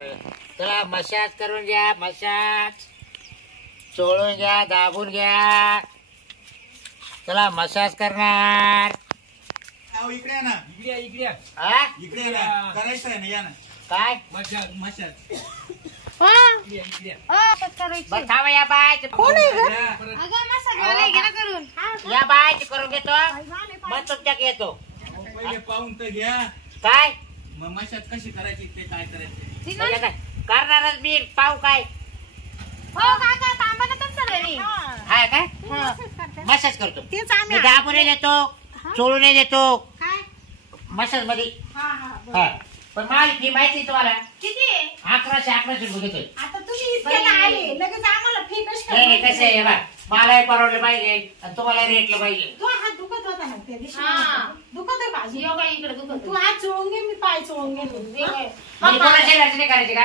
चला मसाज करून घ्या, मसाज चोळून घ्या, दाबून घ्या. चला मसाज करणार. अहो इकडे या ना, इकडे या. हा इकडे या ना, करायचं आहे ना, या ना. काय मशाज मशाज बरं थांबा, या बायचे या बायचे करून घेतो, मग तुमच्याकडे येतो. पहिले पाहून तर घ्या. काय मग मशाज कशी करायची ते काय करायचं म्हणजे काय करणारच मी, पाहू काय हाय काय मसाज करतो. मी दाबून येतो, चोळून येतो मसाज मध्ये. हा पण माझी फी माहिती तुम्हाला किती 1100 रुपये घेतोय. आता तुम्ही इतक्यात आले लगेच आम्हाला फी कशी नाही कसं आहे बा, मलाही परवडलं पाहिजे आणि तुम्हाला रेटलं पाहिजे. तू हात दुखत होता ना त्या दिवशी दुखत आहे बाजू योगा इकडे दुखत तू हात चोळून घे, मी पाय चोळून घेतो. म्हणजे कोणाच्या घरचं नाही करायचे का?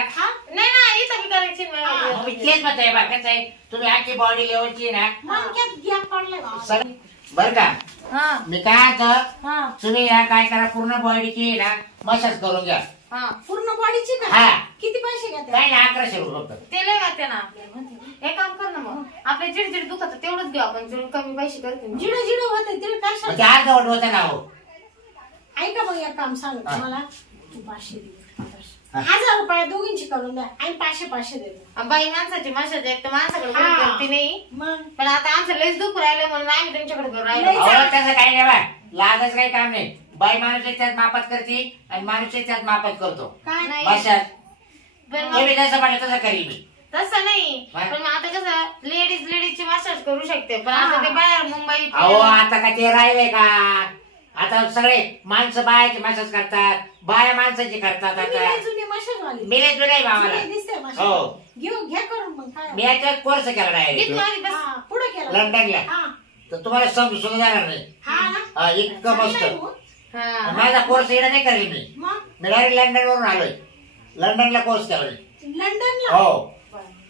नाही ना इथं बी करायची मग मी तेच म्हणतोय बा, कसं आहे तुम्ही आजची बॉडी लेवलची ना मनक्यात गॅप पडलाय बाबा. सर बर का. हा मी काय म्हणतो, हा तुम्ही या काय करा, पूर्ण बॉडीची ना मसाज करून घ्या. हा पूर्ण बॉडीची का? हा. किती पैसे घेते? काय नाही 1100 रुपये फक्त. ते लय घाते ना आपल्याला. एक काम कर ना मग, आपल्या चिडचिड दुखत तेवढंच घेऊ आपण, चिडून कमी पैसे करते ना. जिडं जिडं होते ते काय म्हणजे सांग. अर्धवट होतं ना हो. ऐका मग एक काम सांग मला, तू 500 दे. 1000 रुपये दोघींची करून द्या आणि 500 दे. बाई माणसाची मशाज एक तर माणसाकडे कोणी हा. करते नाही, मग पण आता आमचं लयच दुःख राहिलं म्हणून आम्ही त्यांच्याकडे करू राहिलो. लय अहो तसं काही नाही बा, लाजच काही काम नाही. बाई माणूस त्यात मापात करते आणि माणूस त्यात मापात करतो काय नाही. मसाज. पण मग तुम्ही जसं म्हटलं तसं करील मी. तसं नाही, काय? पण मग आता कसं लेडीजची मसाज करू शकते, पण आता ते बाहेर मुंबई अहो आता का ते राहिले का? आता सगळे माणसं बायाची मसाज करतात, बाया माणसाची करतात. तुम्ही आता लय जुनी मशाजवाली. मी नाही जुने भावाला. जुनी दिसते मशाज. हो. घ्या करून मग काय. मी याच्यात कोर्स केला डायरेक्ट हा, पुढे केला. लंडनला. हा. तर तुम्हाला समजून सुद्धा जाणार नाही. हा ना? हा इतकं मस्त. चांगलं आहे हो. हा. माझा कोर्स येणं नाही करेल मी. मग मी डायरेक्ट लंडन वरून आलोय. लंडनला कोर्स केला मी. लंडनला हो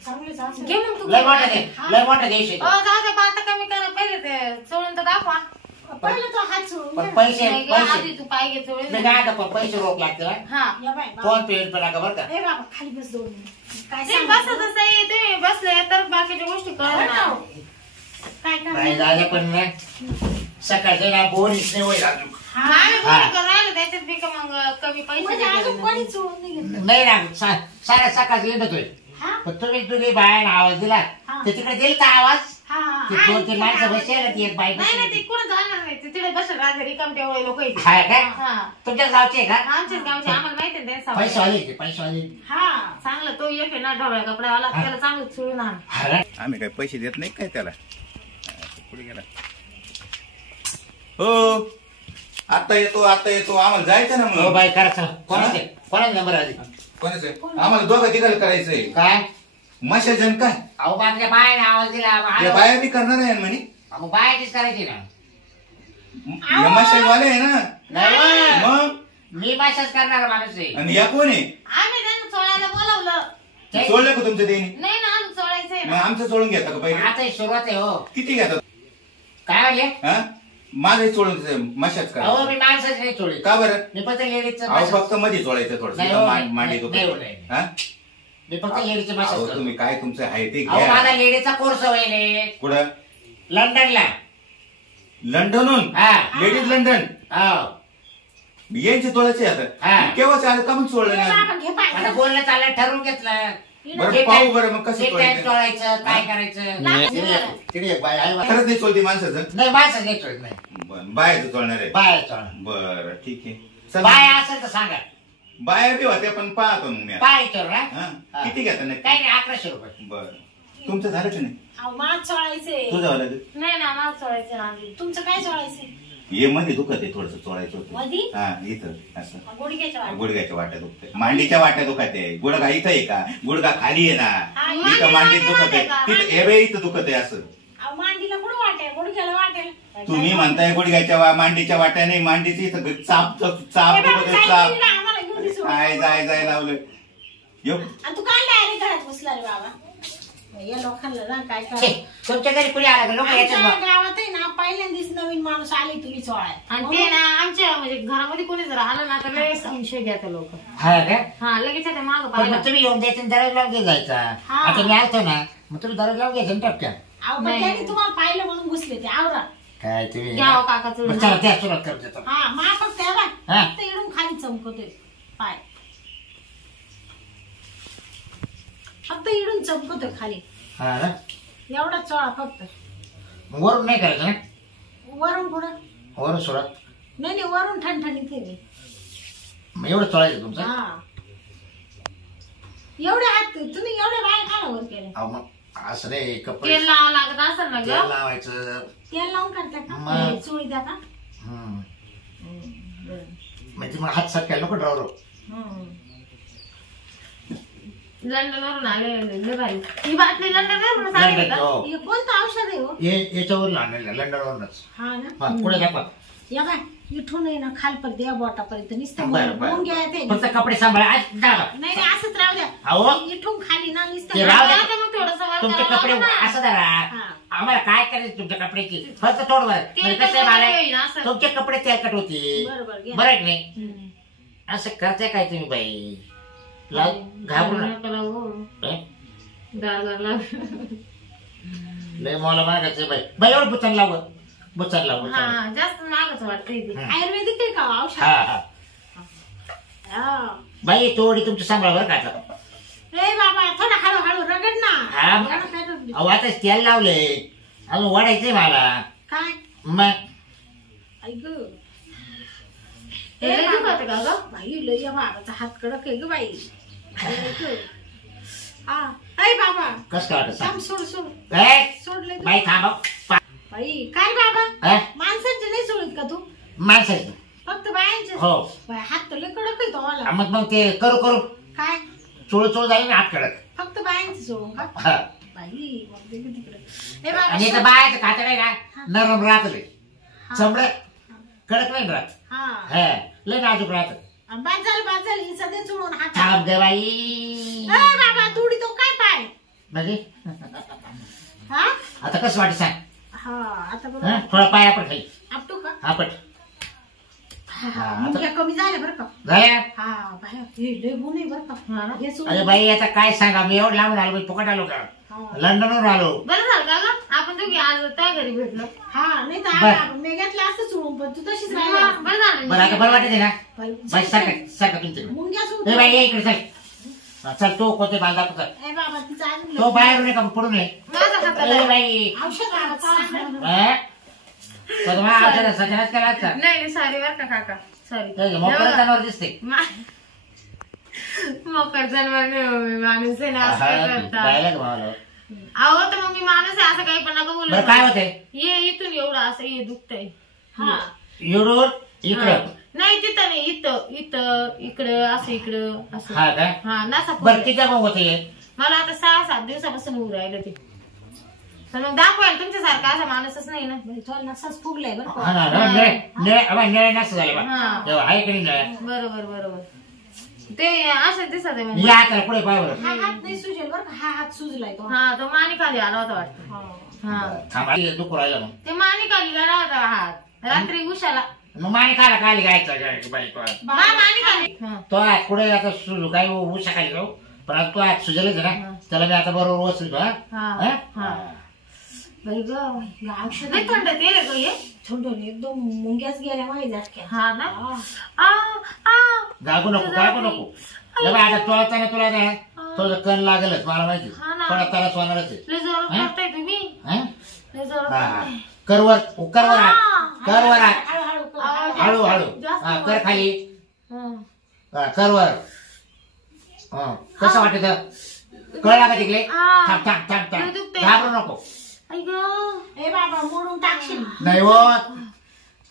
चांगलेच असेल. घे मग तू. लय मोठा दे, लय मोठा देश आहे तो. जाऊ दे, पण आता कमी करा, पहिले ते चोळून तर दाखवा. पहिलं तो हात चोळून पण घे. पैसे नाही ग, पैसे आधी तू पाय घे चोळून. मी काय आता पैसे रोख लागते. हा या बाय बाबा. फोन पे पण नका बरं का. ए बाबा खाली बस 2 मिनिट. काय ते सांगू? बसत असं तुम्ही बसले तर बाकीच्या गोष्टी कळणार ना. काय नाही काय झालं पण ना सकाळचं ना बोनीच नाही होईल अजून. आम्ही गोष्टी करून राहिलो त्याच्यात बी का मग कमी पैसे म्हणजे अजून द्यायचे. कोणी चोळून नाही घेतलं. नाही ना साऱ्या सकाळचं येतोय. हा? पण तुम्ही बाहेर आवाज दिला हा. तर तिकडे देईल का आवाज? हा, हा. ते 2-3 माणसं बसेल ती एक बाईक नाही नाही ते कुठं जाणार नाही, ते तिथे बसत राहते रिकाम तेवढे लोक येते. काय काय हा तुमच्याच गावचे आहे का? आमच्याच गावचे, आम्हाला माहिती आहे ना पैसे ते वाले ते पैसे वाले. हा. चांगलं. तो एक आहे ना ढवळ्या कपड्यावाला, त्याला चांगलं चोळून आण. हा ना? आम्ही काय पैसे देत नाही काय त्याला. पुढे गेला. हो आता येतो आम्हाला जायचं ना हो मग. बाई करा चला. कोणाचा नंबर आली? कोणाचं आम्हाला दोघं तिघाला करायचंय. काय मशाजन काय अहो माझ्या बाहेर आवाज दिला. या बाया बी करणार आहे म्हणे. अहो बाहेरचीच करायची ना. या मशाजवाले आहे ना. नाही मग मी मसाज करणार माणूस आहे. आणि या कोण आहे? आम्ही त्यांना चोळायला बोलावलं. ते- चोळलं का तुमचं देणी? नाही ना अजून चोळायचंय मग ना. आमचं चोळून घेता का पहिले? आता ही सुरुवात आहे हो. किती घेतात? काय म्हणले? हा माझं चोळून मशाज अहो करा. मी माणसाच नाही चोळी. का बरं? मी फक्त लेडीजचं अहो मसाज. फक्त मध्ये चोळायचं नाही हो, थोडस मांडी नाही, नाही, नाही. हा मी फक्त लेडीजचं मसाज अहो करतो. तुम्ही काय तुमचं आहे ते अहो माझा घ्या. लेडीजचा कोर्स होईल कुठं? लंडनला. लंडनहून हा लेडीज लंडन हो. यांचे तोळाचे हा. आता केव्हाच आलं का मग चोळलं ए नाही? बाबा घे पाय. आता बोलणं चाललं ठरवून घेतलं. बरं जे पाहू टाइम- बरं मग कसं जे टाइम चोळायचं. चोळायचं काय हा? करायचं. तिकडे एक बाय आहे बा. खरंच नाही चोळते माणसाचं. नाही माणसाच नाही चोळत नाही. बायाचं चोळणार आहे. बाय चोळा. बरं ठीक आहे. बाय चला. असेल तर सांगा. बाया बी होत्या पण पाहतो मग मी आता. बाय चोळ ना. हा? हा. किती घेता नाही? काही नाही 1100 रुपये. बरं तुमचं झालं का नाही? अहो, मात चोळायचंय. तुझं झालं का? नाही ना मला चोळायचं ना अजून. तुमचं काय चोळायचंय? ये मध्ये दुखत आहे थोडस चोळायचं होतं. मधी? हा इथं असं गुडघ्याच्या वाट्यात. गुडघ्याच्या वाट्या दुखते. मांडीच्या वाट्या दुखत आहे. गुडघा इथं आहे का? गुडघा खाली आहे हा, ना. इथं मांडीत दुखत आहे. तिथं हे बाई इथं दुखत आहे असं. अहो, मांडीला कुठं वाटेल? गुडघ्याला वाटेल. तुम्ही म्हणताय गुडघ्याच्या मांडीच्या वाट्या नाही. मांडीची इथं चाप ए दुखत बाबा, आहे, काय चाप. केलं ना? आम्हाला घेऊन दे सोडून. काय जाय लावलं. यो आणि तू काय डायरेक्ट घरात बसला रे बाबा? या लोकांना ना काय छे, करा तुमच्या घरी कुणी आला का लोक आमच्या याच्यात गावात आहे ना पहिल्यांदाच नवीन माणूस आले तुम्ही चोळाय आणि ते ना आमच्या म्हणजे घरामध्ये कोणी जर आलं ना तर लगेच संशय घ्या लोक. हा का हा लगेच ते माग पण पाहिलं. मग तुम्ही येऊन द्यायचं आणि दरवाजा लावून घे जायचा हा. आता मी आलतो ना मग तुम्ही दरवाजा लावून घ्यायचं ना टपक्या अहो पण त्यांनी तुम्हाला पाहिलं म्हणून घुसले ते आवरा काय तुम्ही घ्या काकाचं. बरं, चला त्या सुरुवात करू देतो हा मा फक्त या बाय हा. फक्त इडून खाली चमकतोय पाय फक्त इडून चमकतोय खाली हा ना एवढा चोळा फक्त मग वरून नाही करायचं ना वरून पुढं वरून सुरुवात नाही नाही वरून ठणठणीत आहे मी मग एवढं चोळायचं तुमचं हा एवढे हात तुम्ही एवढे बाय खाला वर केले अहो मग असं रे कपडे तेल लावावं लागत असेल ना तेल ग. लावायचं तेल लावून करता का मग. चोळी द्या का हम्म. म्हणजे मग हात सारख्या नको ड्रावर लंडनवरून आले लय भारी. ही बाटली लंडनवरून आली लंडन का? हो हे कोणतं औषध आहे हो याच्यावरून आणलेलं लंडनवरूनच हा ना हा पुढे दाखवा या बाय इथून आहे ना खालपर्यंत या बोटापर्यंत नुसतं बरं, बरं. मोडून घ्या ते फक्त कपडे सांभाळा आज जागा. नाही नाही असंच राहू द्या अहो. इथून खाली ना ते नुसतं राहू द्या. आता मग थोडंसं वर तुमचे करावं कपडे लागलं ना. असं धरा हा. आम्हाला काय करायचं तुमच्या कपड्याची फक्त तोडवर ते म्हणजे कसं आहे तर होईल मला असं. तुमचे कपडे तेलकट होते बरोबर घ्या. बरं आहे की नाही असं करताय काय तुम्ही बाई घाबरू नका. नका लावू. हं? गार गार लाव. लय मला मागायचं बाई बाई एवढं बुचान लावत बुचान लावत हा जास्त मागच वाटतंय ते. आयुर्वेदिक आहे का औषध हा हा हा. बाई तोडी तुमचं सांभाळ बरं का आता. ए बाबा थोडा हळूहळू रगड ना हा. एवढं काय रगडी? अहो आता तेल लावले अजून वाढायचंय मला काय मग ऐक हे लय दुखतं का ग? बाई लय या बाबाचा हात कडक आहे ग बाई ऐक. हा ऐ बाबा कसं काय वाटत थांब सांग सोड सोड ए, सोडले बाई थांब बाई काय बाबा हा? माणसाचे नाही सोडित का तू माणसाचं फक्त बायांचे हो बाई हात तर लय कडक आहे तो मला मग ते करू करू काय चोळ चोळ झाली ना हात कडक फक्त बायांचे सोडून का हा. बाई मग ते तिकडे ए बाबा आणि इथं बायचं खातं काय ना नरम राहतले चमडे कडक नाही राहत हा हा लय नाजूक राहत बाजाल हिचा दे सोडून हात थांब गे बाई ए बाबा तुडी तो काय पाय म्हणजे हा आता कसं वाटत सांग हा आता हं? बरोबर थोडा पाय आपण खाली आपटू का आपण हा मुंग्या कमी झाल्या बरं का झाल्या हा बाय हे लय गुन्हे बरं का हा ना? हे अरे सोडून बाई आता काय सांगा मी एवढं लांबून आलो मी फुकट आलो का हा. लंडनवरून आलो बरं झालं का ग? आपण दोघी आज त्या घरी भेटलो. हा नाही तर बर. आपण मी घेतलं असं सोडून पण तू तशीच हा, राहिली बरं झालं. बरं आता बरं वाटत ना बाई, बाई सारखं सारखं तुमच्याकडे मुंग्या ए सोडून बाई ये इकडे चल हा, चल तो कोणते बाल दाखव चल ए बाबा तिचा अजून तो बाहेरून का पडू नये माझ्या ए हाताला बाई औषध आणा. हं? तर मग औषधात सजनाच केला असता नाही सॉरी बरं का काका सॉरी ते मोकळं जनावर दिसते मकर जन्म माणूस आहे ना असं काय करता. डायलॉग भावाला अहो तर मग मी माणूस आहे असं काही पण नका बोलू. बरं काय होते ये इथून एवढं असं हे दुखतंय. हा एवढून इकडं नाही तिथं नाही इथं इथं इकडं असं इकडं असं हा काय हा नासा बरं फुगलाय. किती मग होते मला आता 6-7 दिवसापासून होऊ राहिलं ते. तर मग दाखवायला तुमच्यासारखा असा माणूसच नाही ना. बाई, तुला नसाच फुगलाय बरं हा का ना निळे नसतं झाले बा हा. तेव्हा आहे की नाही बरोबर बरोबर ते असं दिसत आहे म्हणजे. या आता पुढे पाय बरं हा हात नाही सुजेल बरं का हा हात सुजलाय तो हा तो मानी खाली आला होता वाटतं. हा. हा थांबा दुखू राहिला मग ते मानी खाली गेला होता हात रात्री उशाला. मग माने खाला खाली गायचा बाई तो आज. मानी खाली. हा. तो आज पुढे आता सुजू काय उशा खाली जाऊ पण आता तो आज सुजलेच ना त्याला मी आता बरोबर वचलतो हा. हा हा. बाई ग हे औषध नाही थंड तेल आहे ग हे. थंडून एकदम मुंग्याच गेल्या माहिती झटक्या हा ना हा. आ आ गागू नको गागू नको हे बाई आता चोळताना तुला नाही तो कण लागेलच मला माहिती हा ना. पण त्याला सोनारच आहे लय जोरात हा? करताय तुम्ही हं? लय जोरात हा करताय. करवर करवर हात करवर हात हळूहळू कर. आवाज हळू जास्त- हळू जास्त हा कर वाढतोय. खाली हं. हा, करवर हा कसं वाटत कळला का तिकडे हा. थांब थांब थांब लय थांब दुखतंय. घाबरू नको आई ग ए बाबा मोडून टाकशील नाही हो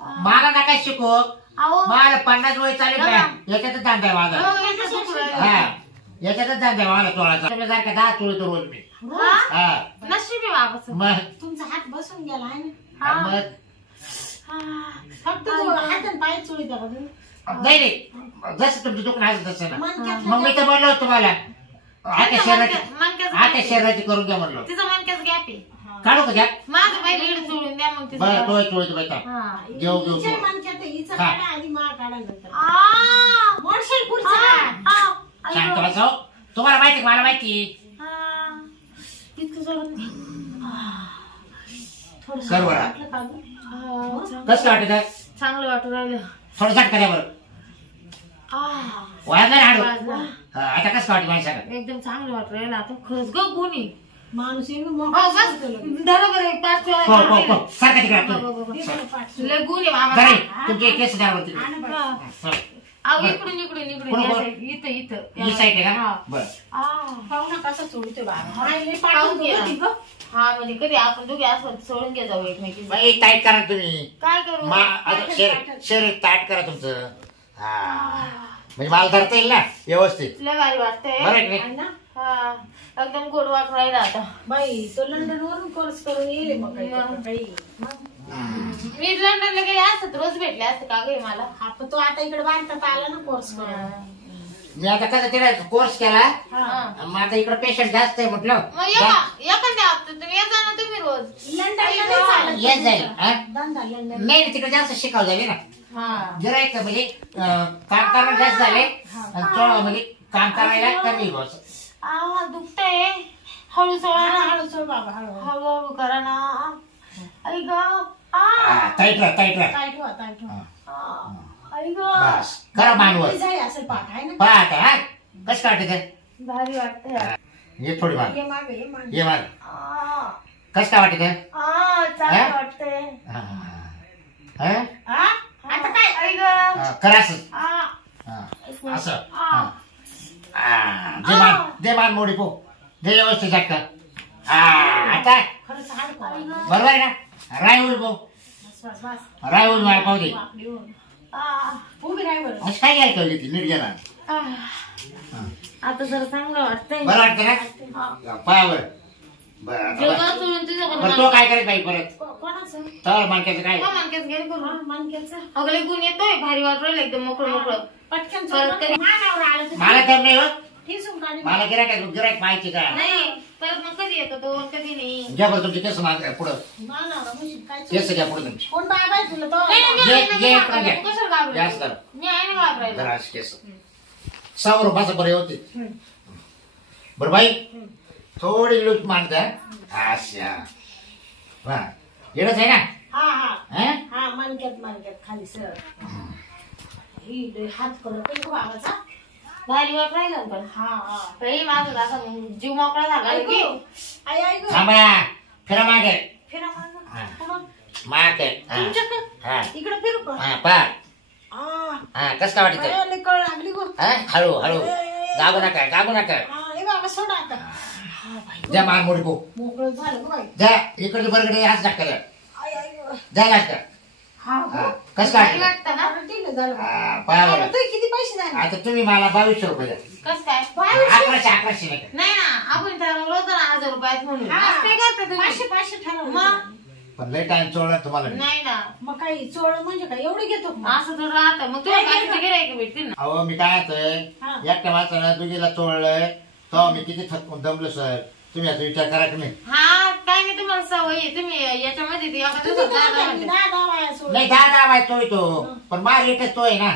मला नका शिकू अहो मला 50 वय चालेल हा. याच्यातच धंदा आहे माझा अहो, इथं दुखू राहिलं. हा याच्यातच धंदा आहे मला चोळाचा तुमच्यासारखा 10 चोळतो रोज मी हा? हा नशीब आहे बाबाचं. मग तुमचा हात बसून गेला आहे ना हा. मग फक्त तू हात आणि पाय चोळी त्याला नाही नाही जसं तुमचं दुखणं असं तसं ना मन मग मी तर म्हणलो होतो तुम्हाला आत्या मणक्याचं शरीराची करून द्या म्हणलं. तिचा मणक्याच गॅप आहे. काढू का घ्या माझं बाई लीड सोडून द्या मग तिचं. बरं तो बाई घेऊ घेऊ हिच्या मणक्यात हिचं हा. काढा आणि मा काढा नंतर आ, मोडशील पुढचं आ, काढ. आ, सांगतो अय्यो. असं तुम्हाला माहिती मला माहिती आ, इतकं जळत नाही. थोडंसं कर बरं. वाटलं का गं? कसं वाटत चांगलं वाटू राहिलं. थोडं झटका द्या बरं वाजलं ना हाडू वाजला. आता कसं वाटत मला सांगा एकदम चांगलं वाटू राहिलं आता खरंच ग गुणी. माणूस येऊन हो मग बस बरोबर आहे. पाच वेळा हो खाल्लेलं. हो सारखा तिकडे हो, हो, हो. इकडे पाठ लय गुणी बाबा. जरा तुमचे केस द्या बरं तिकडे. आण बाई. हा. हा. अहो, इकडून इकडून इकडून कोण, या कोण? side. इथं ही साईड आहे हा. का बरं पाहू ना कसं चोळतोय बाबा राहिले पाहून पाठवून घ्या. होती गं. हा म्हणजे कधी आपण दोघे असं सोडून घ्या जाऊ एकमेकी. बाई टाईट करा तुम्ही काय करू आता शरीर टाईट करा तुमचं हा म्हणजे मला धरता येईल ना व्यवस्थित लय भारी वाटतंय. बरं आहे की आहे नाही? ना हा एकदम गोड वाट राहिला आता. बाई तो लंडन वरून कोर्स करून येईल मग काही मी लंडनला गेले असत रोज भेटले असते का गे मला. हा पण तो आता इकडे भारतात आला ना कोर्स करून मी आता कसं तिला कोर्स केला हा. मग आता इकडे पेशंट जास्त आहे म्हटलं मग एखाद्या हप्त्यात तुम्ही येत जा ना तुम्ही रोज. लंडन येत जाईल हा? धंदा लंडन नाही तिकडे जास्त शिकाव झाले ना हा गिरायक म्हणजे काम करायला जास्त झाले आणि म्हणजे काम करायला कमी बस आ दुखतंय. हळू सोडा ना. हळू सोड बाबा हळू हळूहळू करा ना. आई ग टाईट राहा टाईट राहा काय ठेवा काय ठेवा आई ग बस करा मानवर जाई असेल पाठ आहे ना पहा आता हा कसं वाटत भारी वाटतंय. ये थोडी मार ये मागे ये मागे ये मार आ, कसं काय वाटत चांगलं हा? वाटतंय. हा आता काय आई ग करा असं आ, असं आ. दे मान मोडी पो दे व्यवस्थित झटका आता खरंच हाड बरोबर आहे ना राय होईल भाऊ बस बस बस राय होईल मला पाहू दे वाकडी होऊन. आ, उभी राह बरं असं काय घ्यायचं होती ती नीट घ्या ना आ. आता जरा चांगलं वाटतंय. बरं वाटतं हा. ना पहा बरं बरं जेवढं आता सोडून तुझं बरं तो काय करायचं बाई परत कोणाचं तर मानक्याचं काय मानकेच गेले करून. मनकेचं अगले गुण येतोय भारी वाट राहिलं एकदम मोकळं मोकळं. पटकन परत चोळ कधी- मानावर आलं तर मला तर नाही हो ठेसून काढी मला गिरायक माहिती का नाही परत मग कधी येतो तो कधी नाही. घ्या बरं तुमचे केस माग पुढं मानावर म्हणजे काय केस चोळ घ्या पुढे तुमचे कोण बाबा आहे तुला तो नाही, नाही, ये- नाही, नाही, ये घाबरायला. इकडे घ्या. तू कशाला जास्त घाबरायला? करा. मी आहे ना घाबरायला. जरा असे केस 100 रुपयाचं बरे होते बरं बाई थोडी लूट मानता अशा वा येणच आहे ना हा हा हं? हा मनक्यात खाली सर ही लय हात करत आहे गं बाबाचा भारी वाट राहिलं पण. हा हा बाई माझं असं जीव मोकळा झाला आई की. गं. आई आई गं. थांबा फिरा मागे फिरा मागं. हा. पुढं. मागे तुमच्याकडं हा इकडे फिरू का हा पा हा हा कसं काय वाटत काय लय कळ लागली गो हळू हळू गागू नका हा ए बाबा सोडा आता द्या मान मोडी पो मोकळं झालं गं बाई द्या इकडे बरगडे हात टाका आई आई गं. द्या लागतं हा गं. कसं भारी काय वाटतं ना. बरं, ठीक आहे, झालं पहा बाबा, बरं तुझे किती पैसे झाले आता तुम्ही मला 2200 रुपये द्या कस काय 1100 नाही का? नाही ना आपण ठरवलं होतं ना 1000 रुपयात म्हणून. हा. असं काय करता तुम्ही? 500 ठरवलं मग? पण लय टाइम चोळला तुम्हाला मी. नाही ना मग काही चोळ म्हणजे काय एवढे घेतो का? असं थोडं राहतं मग तुला बाकीचे गिऱ्हाईक भेटतील ना. अहो मी काय हा. होतोय एकट्या माणसानं दुगीला चोळलंय तो मी किती थकून दमलो सर तुम्ही आता विचार करा की नाही हा काय नाही तुम्हाला सवय आहे. तुम्ही याच्यामध्ये ते एका तुम्ही दिवसात काय जाता म्हणते? म्हणते. 10 वाया सोड. नाही 10 वाय तोय तो पण मार एकच तोय ना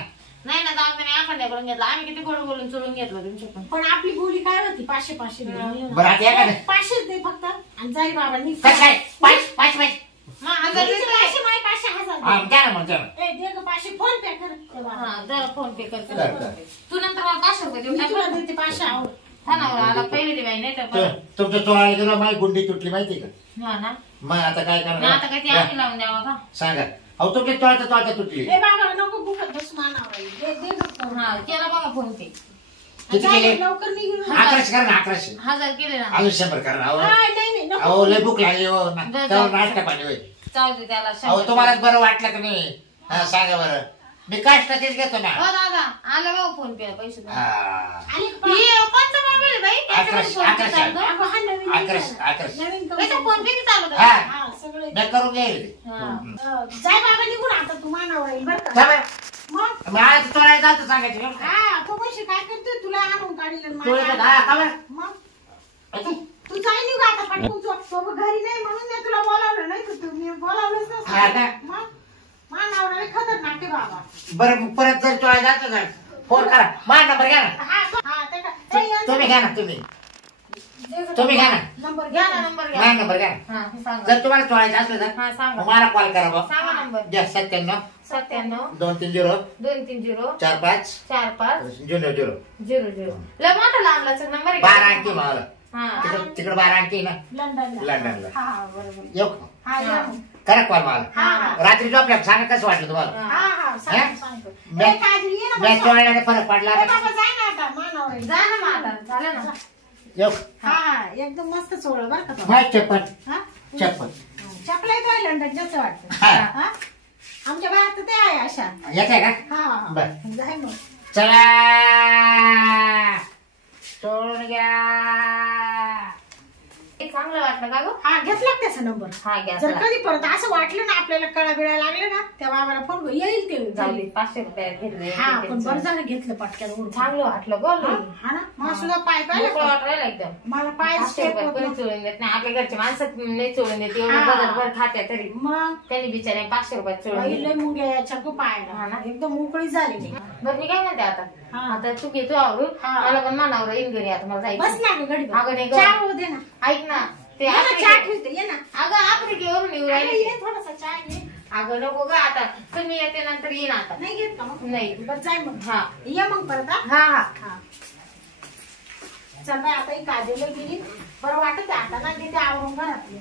नाही ना दवाखान्यात एखाद्याकडून घेतला आम्ही किती गोड बोलून चोरून घेतलं तुमच्याकडून. पण आपली बोली काय होती 500 दे. बरं आता एखादं 500 दे फक्त आणि जाई बाबा नी कसं काय 5 मग 1000 500 रुपये. माय 500,000 हा दे. द्या ना मग द्या ना ए दे गं 500 फोन पे कर ते बाबा. हा जरा फोन पे करते. कर, कर. तू नंतर मला 500 रुपये देऊन मी तुला टाक. देते 500 आवड. हा ना मला पहिले दे बाई नाही तर परत. तुमचं चोळायला गेलं माझी गुंडी तुटली माहिती का हा ना मग आता काय मग आता काय ते करणार आम्ही लावून द्यावा का. सांगा अहो तुमच्या चोळता तुटली ए बाबा नको भुकत बस मानावर दे दे गं. हा केला बघा फोन पे. किती जाई, केले लवकर निघून 1100 करा ना 1100 1000 केले ना. अजून 100 करा ना हा अहो नाही नाही नको. अहो लय भूक लागली हो जा, जा. त्यावर नाश्ता पाणी होईल जाऊ दे त्याला अहो तुम्हालाच बरं वाटलं का नाही हा सांगा बरं मी कष्टाचीच घेतो ना हो दादा आलं बघ फोन पे पैसे द्या. हा. आले का हे कोणता मोबाईल आहे बाई त्याच्यामध्ये फोन पे 1100. चालतो. अगं, हा नवीन 1100. नवीन त्याचा फोन पे चालू हा. हा सगळे मी करून घेईल हा. जाय बाबा निघून आता तू मानावर येईल बरं का थांबा. मग मग आज चोळायला जातो सांगायचं हा तो म्हणशी काय करतोय तुला आणून काढील चोळी तर हा का बरं? मग तू जाई निघ आता पटकून सोबत घरी नाही म्हणून मी तुला बोलावलं नाही तर तुम्ही बोलावलंच हा नसतं का? मग मानावरा खतरनाक आहे बाबा बरं मग परत जर चोळा जायचं तर फोन करा माझा नंबर घ्या ना हा ते का तुम्ही घ्या ना तुम्ही घ्या ना नंबर घ्या घ्या ना ना नंबर माझा घ्या नंबर घ्या हा सांगा जर तुम्हाला चोळायचं असलं तर हा सांगा मग मला कॉल करा बा सांगा नंबर द्या 97 97 230 230 45 45 00 00 लय मोठा लांबलाचा नंबर आहे 12 अंकी मला हा तिकडे 12 अंकी ना लंडनला लंडनला. हा बरोबर येऊ हा या मग. करा कॉल मला हा. रात्री झोपल्या सांगा कसं वाटलं तुम्हाला हा हा सांगतो मी- ए, काजल ये ना मी बस. चोळल्याने फरक पडला ए, ना बाबा जाय ना आता मानावर जा ना मग आता झालं ना येऊ हा हा एकदम मस्त चोळ बरं का तो. माय चप्पल हा चप्पल चपला येतोय लंडन जसं वाटतं हा. हा आमच्या बाहेर तर ते आहे अशा येत आहे का हा हा बरं. जाय मग चला सोडून घ्या एक चांगलं वाटलं का गं हा घेतला का त्याचा नंबर हा घ्या जर चला. कधी परत असं वाटलं ना आपल्याला कळा बिळा लागले ना त्या बाबाला फोन कर येईल ते जाऊदे 500 रुपये घेतले हा पण बरं झालं घेतलं पटक्यात उडून. चांगलं वाटलं गं लई. हा ना मला सुद्धा पाय मोकळं पाहिलं वाटायला एकदम मला पाय 500 रुपये कोणी चोळून देत नाही आपल्या घरचे माणसं नाही चोळून देत एवढं हा. बदलभर खात्या तरी मग त्यांनी बिचारे 500 रुपये चोळून लय दिले. मुंग्या याच्या खूप हा पायाला ना. एकदम मोकळी झाली मी. बरं मी काय म्हणते आता हा. आता तू घेतो आवरून हा. मला पण मानावर येईन घरी आता मला बस जायचं ना ग गडी अगं नाही ग. चहा होऊ दे ना ऐक ना ते ये ना, चहा आफ्रिके- ठेवते ये ना अगं आफ्रिकेवरून येऊ अरे, राहिले ये थोडासा चहा घे अगं नको ग आता तुम्ही येते नंतर येईन आता नाही घेत का मग नाही बरं जाय मग हा ये मग परत हा हा हा हा चल बाय आता ही काजल गेली बरं वाटत आहे आता ना तिथे आवरून घरातली